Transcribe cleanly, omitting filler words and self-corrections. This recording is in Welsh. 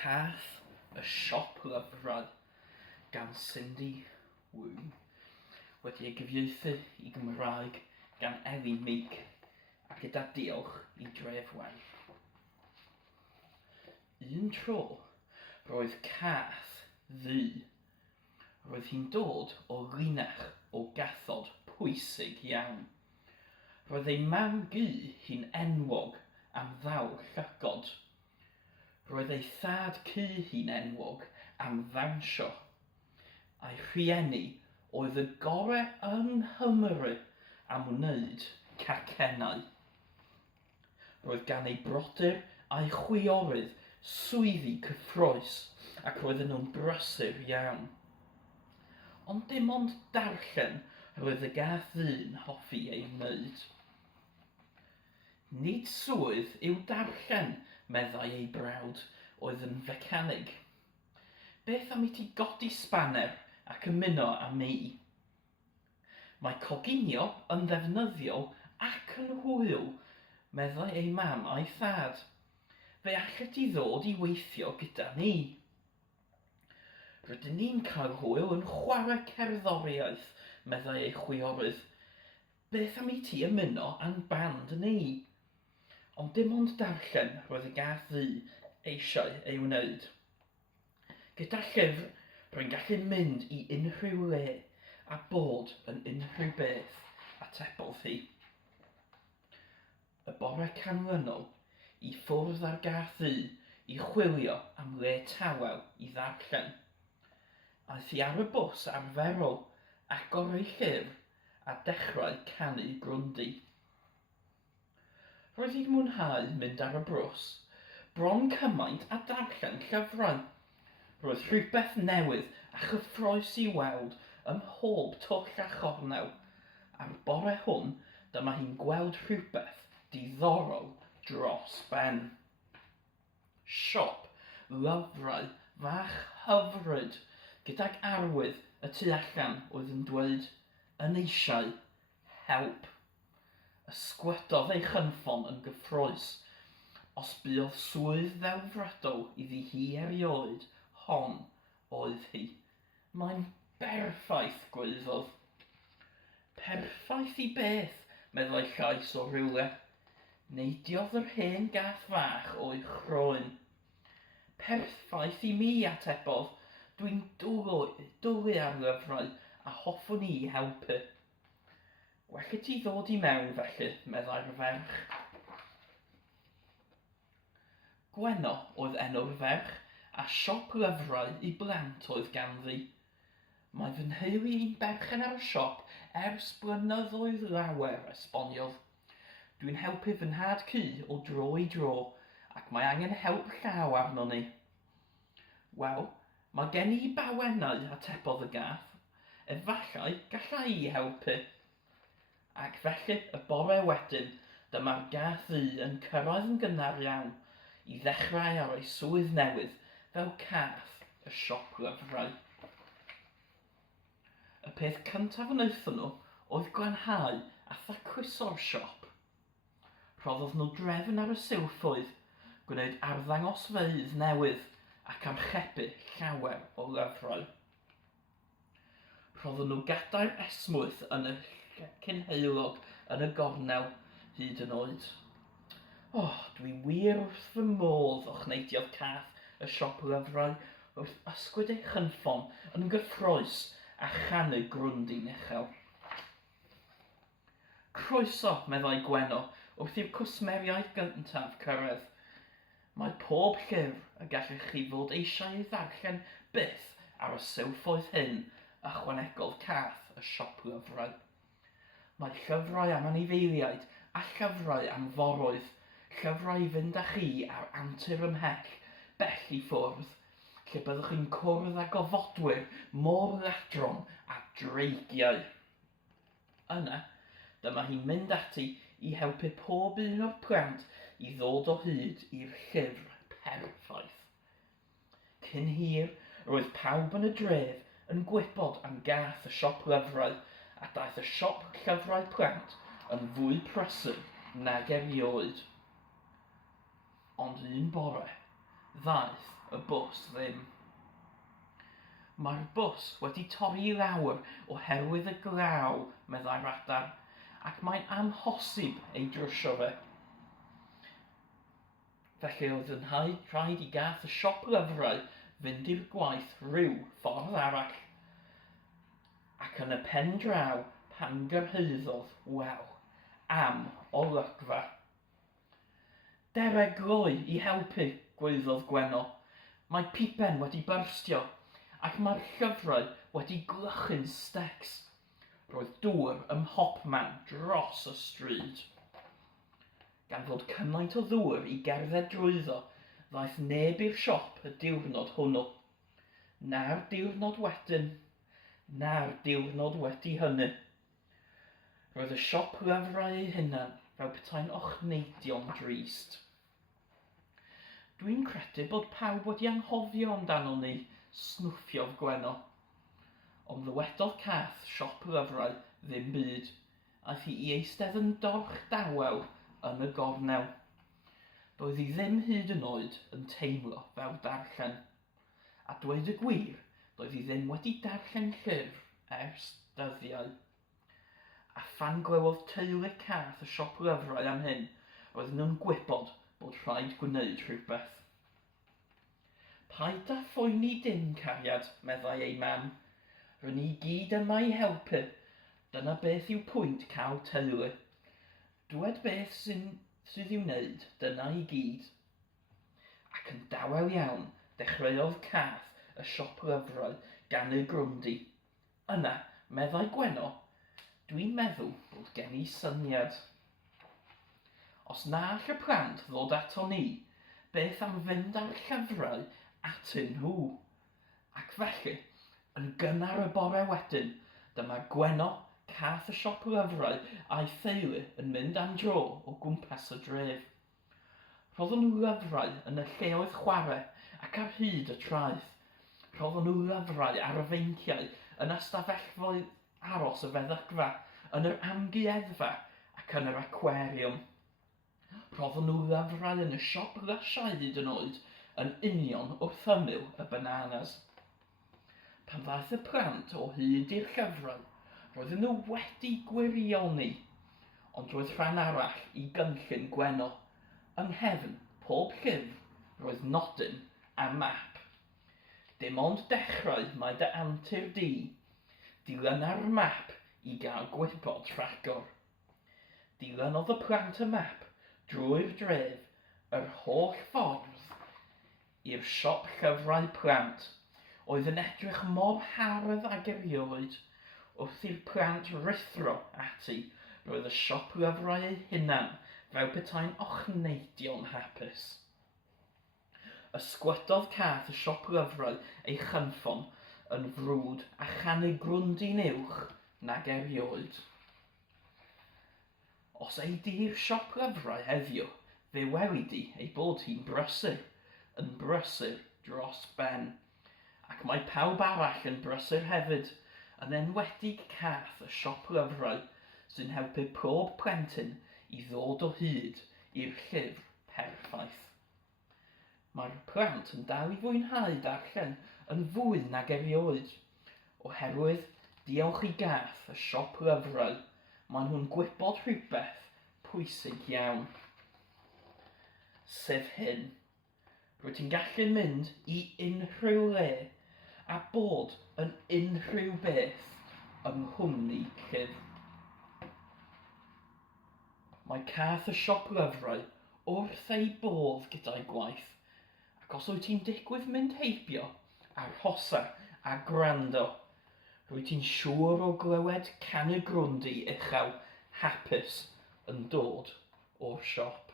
Cath, y siop llyfrau gan Cindy Wume, wedi'i gyfieithu I Gymraeg gan Elin Meek a gyda Diolch I Dref Wen. Un tro, roedd Cath ddu. Roedd hi'n dod o linach o gathod pwysig iawn. Roedd ei mam gu hi'n enwog am ddaw llygod. Roedd ei thad cu hi'n enwog am ddawnsio. A'i rhieni oedd y gorau yng Nghymru am wneud cacennau. Roedd gan ei brodyr a'i chwiorydd swyddi cyffrous ac roedden nhw'n brysur iawn. Ond dim ond darllen roedd y gath ddyn hoffi ei wneud. Nid swydd yw darllen, meddai ei brawd, oedd yn fecanig. Beth am I ti godi sbaner ac ymuno â mi? Mae coginio yn ddefnyddiol ac yn hwyl, meddai ei mam a'i thad. Fe allet ti ddod I weithio gyda ni. Rydyn ni'n cael hwyl yn chwarae cerddoriaeth, meddai ei chwiorydd. Beth am I ti ymuno a'n band ni? Ond dim ond darllen roedd y gath ddu eisiau ei wneud. Gyda llyfr, rwy'n gallu mynd I unrhyw le a bod yn unrhyw beth, atebodd hi. Y bore canlynol, I ffwrdd ar gath ddu I chwilio am le tawel I ddarllen. Aeth hi ar y bws arferol, agor ei llyfr a dechrau canu brwndi. Roedd hi'n mwynhau mynd ar y brws, bron cymaint a darllen llyfrau. Roedd rhywbeth newydd a chyffrous I weld ym mhob twll a chornel. A'r bore hwn, dyma hi'n gweld rhywbeth diddorol dros ben. Siop lyfrau fach hyfryd, gydag arwydd y tu allan oedd yn dweud, yn eisiau help. Ysgwedodd ei chynffon yn gyffrous, os buodd swydd ddelfrydol iddi hi erioed, hon oedd hi. Mae'n berffaith, gwaeddodd. Perffaith I beth, meddai llais o rywle. Neidiodd yr hen gath fach o'i chroen. Perffaith I mi, atebodd. Dwi'n dwlu ar lyfrau a hoffwn I helpu. Welly ti ddod I mewn felly, meddai'r ferch. Gweno oedd enw'r ferch a siop lyfrau I blant oedd ganddi. Mae fy nheulu I'n berchen ar y siop ers blynyddoedd lawer, esboniodd. Dwi'n helpu fy nhad cu o dro I dro ac mae angen help llaw arno ni. Wel, mae gen I bawennau, atebodd y gath. Efallai gallai I helpu. Ac felly y bore wedyn, dyma'r gath ddu yn cyrraedd yn gynnar iawn I ddechrau ar ei swydd newydd fel Cath, y siop lyfrau. Y peth cyntaf yn euthon nhw oedd glanhau a thacwiso'r siop. Rhoddodd nhw drefn ar y silffoedd, gwneud arddangosfeydd newydd ac archebu llawer o lyfrau. Rhoddodd nhw gadair esmwyth yn y cynheilog yn y gornel hyd yn oed. Dwi wir wrth fy modd o chneidiodd Cath y siop lyfrau wrth ysgwyd ei chynffon yn gyffrous a chanu grwnd i'n uchel. Croeso, meddai Gweno, wrth i'r cwsmeriaeth gyntaf cyrraedd. Mae pob llyfr y gallech chi fod eisiau ei ddarllen byth ar y silffoedd hyn, ychwanegodd Cath y siop lyfrau. Mae llyfrau am anifeiliaid a llyfrau am foroedd, llyfrau I fynd â chi ar antur ymhell, bell I ffwrdd, lle byddwch chi'n cwrdd â gofodwyr mor ladron a dreigiau. Yna, dyma hi'n mynd ati I helpu pob un o'r plant I ddod o hyd i'r llyfr perffaith. Cyn hir, roedd pawb yn y dref yn gwybod am gath y siop lyfrau, a daeth y siop llyfrau plant yn fwy prysur nag erioed. Ond un bore, ddaeth y bws ddim. Mae'r bws wedi torri i lawr oherwydd y glaw, meddai'r adar, ac mae'n amhosib ei drwsio fe. Felly oedd yn rhaid i Gath y siop lyfrau fynd i'r gwaith rhyw ffordd arall. Ac yn y pen draw pan gyrhaeddodd, wel, am olygfa. Dereg gloi i helpu, gwaeddodd Gweno. Mae pipen wedi byrstio, ac mae'r llyfrau wedi glychu'n stecs. Roedd dŵr ym mhopman dros y stryd. Gan fod cymaint o ddŵr i gerdded drwyddo, ddaeth neb i'r siop y diwrnod hwnnw. Na'r diwrnod wedyn, na'r diwrnod wedi hynny. Roedd y siop lyfrau ei hunan fel petai'n ochneidion drist. Dwi'n credu bod pawb wedi anghofio amdano ni, snwffiodd Gweno. Ond ddywedodd Cath siop lyfrau ddim byd, aeth hi i eistedd yn dorch dawel yn y gornel. Doedd hi ddim hyd yn oed yn teimlo fel darllen. A dweud y gwir, doedd hi ddim wedi darllen llyfr ers dyddiau. A phan glywodd teulu Cath y siop lyfrau am hyn, roedd nhw'n gwybod bod rhaid gwneud rhywbeth. Paid â phoeni dim, cariad, meddai ei mam. Rydyn ni gyd yma i helpu. Dyna beth yw pwynt cael teulu. Dwed beth sydd i'w wneud, dyna i gyd. Ac yn dawel iawn, dechreuodd Cath y siop lyfrau gan y grwndi. Yna, meddai Gweno, dwi'n meddwl bod gen i syniad. Os na all y plant ddod ato ni, beth am fynd â'r llyfrau atyn nhw? Ac felly, yn gynnar y bore wedyn, dyma Gweno, Cath y siop lyfrau a'i theulu yn mynd am dro o gwmpas y dref. Roedden nhw lyfrau yn y lle oedd chwarae ac ar hyd y traeth. Roedden nhw lyfrau ar y feinciau yn ystafelloedd aros y feddygfa, yn yr amgueddfa ac yn yr aquariwm. Roedden nhw lyfrau yn y siop lysiau hyd yn oed, yn union wrth ymyl y bananas. Pan ddaeth y plant o hyd i'r llyfrau, roedden nhw wedi gwirioni, ond roedd rhan arall i gynllun Gweno. Yng nghefn pob llyfr roedd nodyn a map. Dim ond dechrau mae dy antur di, dilyn ar map i gael gwybod rhagor. Dilynodd y plant y map drwy'r dref, yr holl ffordd i'r siop llyfrau plant, oedd yn edrych mor hardd ag erioed. Wrth i'r plant rithro ati, roedd y siop lyfrau ei hunan fel petai'n ochneidion hapus. Ysgwetodd Cath y siop lyfrau ei chynffon yn frwd a chanu grwndin uwch nag erioed. Os ei di'r siop lyfrau heddiw, fe welidi ei bod hi'n brysur, yn brysur dros ben, ac mae pawb arall yn brysur hefyd, yn enwedig Cath y siop lyfrau, sy'n helpu pob plentyn i ddod o hyd i'r llyfr perffaith. Mae'r plant yn dal i fwynhau darllen yn fwy nag erioed, oherwydd diolch i Gath y siop lyfrau, maen nhw'n gwybod rhywbeth pwysig iawn. Sef hyn, rwyt ti'n gallu mynd i unrhyw le a bod yn unrhyw beth yng nghwmni llyfr. Mae Cath y siop lyfrau wrth ei bodd gyda'i gwaith, ac os wyt ti'n digwydd mynd heibio, arhosa a gwrando, rwyt ti'n siŵr o glywed canu grwndi uchel hapus yn dod o'r siop.